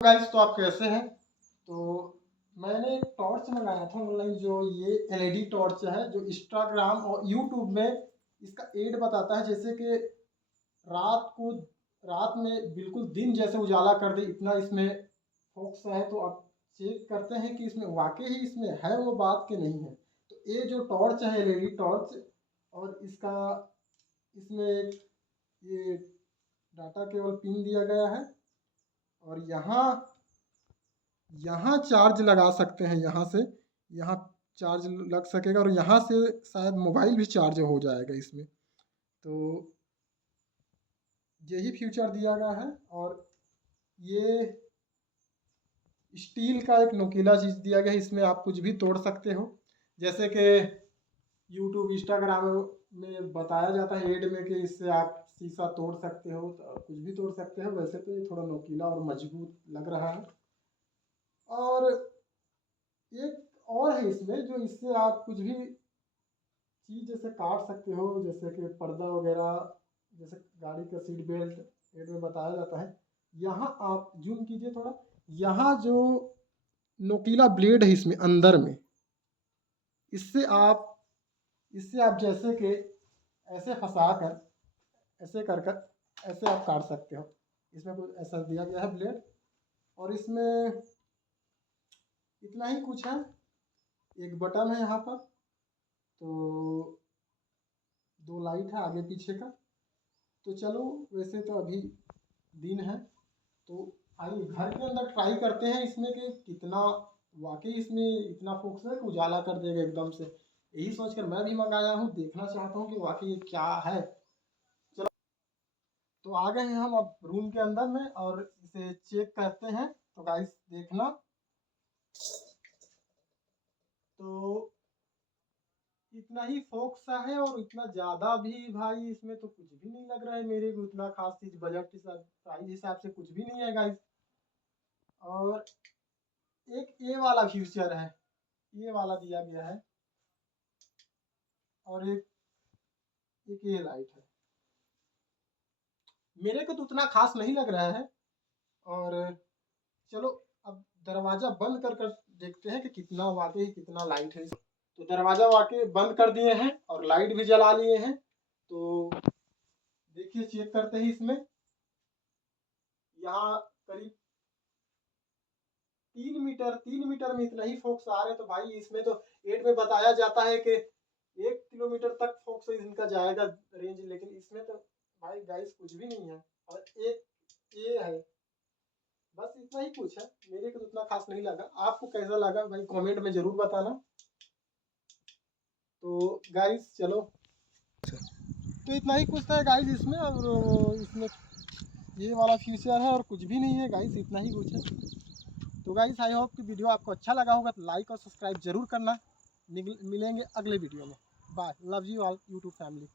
Guys, तो आप कैसे हैं? तो मैंने एक टॉर्च मंगाया था ऑनलाइन, जो ये एलईडी टॉर्च है, जो इंस्टाग्राम और यूट्यूब में इसका एड बताता है, जैसे कि रात को रात में बिल्कुल दिन जैसे उजाला कर दे, इतना इसमें फोकस है। तो अब चेक करते हैं कि इसमें वाकई ही इसमें है वो बात कि नहीं है। तो ये जो टॉर्च है, एलईडी टॉर्च, और इसका इसमें एक ये डाटा केबल पिन दिया गया है, और यहाँ यहाँ चार्ज लगा सकते हैं। यहाँ से यहाँ चार्ज लग सकेगा, और यहाँ से शायद मोबाइल भी चार्ज हो जाएगा इसमें। तो यही फ्यूचर दिया गया है। और ये स्टील का एक नुकीला चीज़ दिया गया है, इसमें आप कुछ भी तोड़ सकते हो। जैसे कि यूट्यूब इंस्टाग्राम में बताया जाता है एड में कि इससे आप शीशा तोड़ सकते हो, तो कुछ भी तोड़ सकते हो। वैसे तो ये थोड़ा नुकीला और मजबूत लग रहा है। और एक और है इसमें, जो इससे आप कुछ भी चीज़ जैसे काट सकते हो, जैसे कि पर्दा वगैरह, जैसे गाड़ी का सीट बेल्ट एड में बताया जाता है। यहाँ आप जूम कीजिए थोड़ा, यहाँ जो नोकीला ब्लेड है इसमें अंदर में, इससे आप जैसे कि ऐसे फंसा कर, ऐसे कर कर ऐसे आप काट सकते हो। इसमें कुछ ऐसा दिया गया है ब्लेड। और इसमें इतना ही कुछ है। एक बटन है यहाँ पर, तो दो लाइट है आगे पीछे का। तो चलो, वैसे तो अभी दिन है, तो आइए घर के अंदर ट्राई करते हैं इसमें कि कितना वाकई इसमें इतना फोकस है कि उजाला कर देगा एकदम से। यही सोचकर मैं भी मंगाया हूँ, देखना चाहता हूँ कि वाकई ये क्या है। चलो, तो आ गए हैं हम अब रूम के अंदर में, और इसे चेक करते हैं। तो गाइस देखना, तो इतना ही फोक्स सा है, और इतना ज़्यादा भी भाई इसमें तो कुछ भी नहीं लग रहा है मेरे को। इतना खास चीज़ बजट हिसाब प्राइस हिसाब से कुछ भी नहीं है गाइस। और एक ये वाला फ्यूचर है, ये वाला दिया गया है। और एक ये लाइट है, मेरे को तो उतना खास नहीं लग रहा है। और चलो, अब दरवाज़ा बंद कर कर देखते हैं कि कितना वाकई कितना लाइट है। तो दरवाज़ा वाकई बंद कर दिए हैं और लाइट भी जला लिए हैं। तो देखिए, चेक करते हैं इसमें। यहाँ करीब 3 मीटर में इतना ही फोक्स आ रहे हैं। तो भाई इसमें तो एड में बताया जाता है कि 1 किलोमीटर तक फोक्स इनका जाएगा रेंज, लेकिन इसमें तो भाई गाइस कुछ भी नहीं है। और एक ये है, बस इतना ही कुछ है। मेरे को तो उतना खास नहीं लगा। आपको कैसा लगा भाई कमेंट में जरूर बताना। तो गाइस चलो, तो इतना ही कुछ था गाइस इसमें। और इसमें ये वाला फीचर है और कुछ भी नहीं है गाइस, इतना ही कुछ है। तो गाइस, आई होप कि वीडियो आपको अच्छा लगा होगा, तो लाइक और सब्सक्राइब जरूर करना। मिलेंगे अगले वीडियो में। Bye, love you all YouTube family.